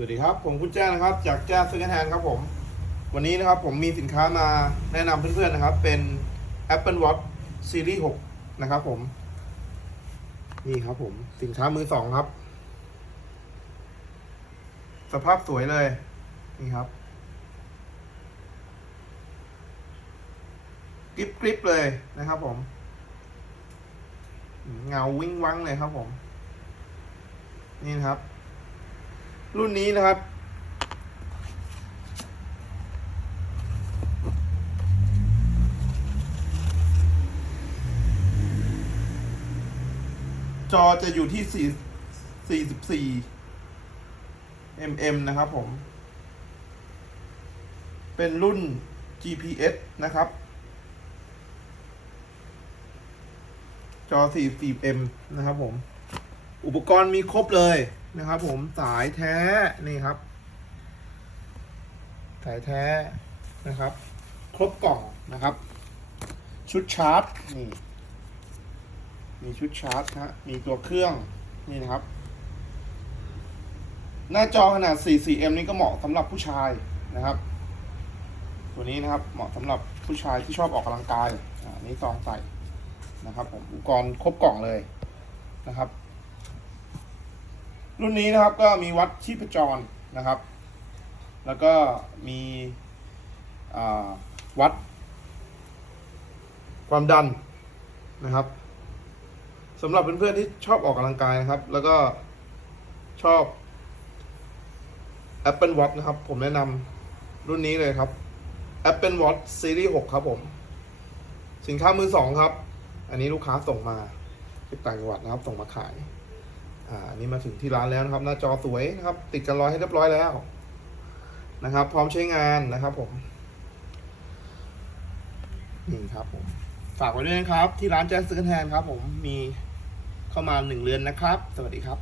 วัสดีครับ ผมคุณแจ้นะครับ จากแจ้ซื้อกันแทนครับผม วันนี้นะครับผมมีสินค้ามาแนะนำเพื่อนๆนะครับ เป็น Apple Watch Series 6 นะครับผม นี่ครับผม สินค้ามือสองครับ สภาพสวยเลย นี่ครับกริบกริบเลยนะครับผม เงาวิ่งวังเลยครับผม นี่ครับ รุ่นนี้นะครับ จอจะอยู่ที่ 4 44 mm นะครับผม เป็นรุ่น GPS นะครับ จอ 44 m นะครับผม อุปกรณ์มีครบเลย นะครับ ผมสายแท้นี่ครับ สายแท้นะครับ ครบกล่องนะครับ ชุดชาร์จนี่มีชุดชาร์จฮะมีตัวเครื่องนี่นะครับ หน้าจอขนาด 44M นี่ก็เหมาะสำหรับผู้ชายนะครับ ตัวนี้นะครับเหมาะสำหรับผู้ชายที่ชอบออกกำลังกายอ่านี่ซองใส่นะครับ ผมอุปกรณ์ครบกล่องเลยนะครับ รุ่นนี้นะครับก็มีวัดชีพจรนะครับ แล้วก็มีวัด ความดันนะครับสำหรับเพื่อนๆที่ชอบออกกำลังกายนะครับ แล้วก็ชอบ Apple Watch นะครับ ผมแนะนำรุ่นนี้เลยครับ Apple Watch Series 6 ครับผม สินค้ามือสองครับ อันนี้ลูกค้าส่งมาจากต่างจังหวัดนะครับ ส่งมาขาย อ่าอันนี้มาถึงที่ร้านแล้วนะครับ หน้าจอสวยนะครับ ติดกันร้อยให้เรียบร้อยแล้ว นะครับ พร้อมใช้งานนะครับผมนี่ครับผมฝากไว้ด้วยนะครับ ที่ร้านแจ๊สซื้อแทนครับ ผมมีเข้ามาหนึ่งเรือนนะครับ สวัสดีครับ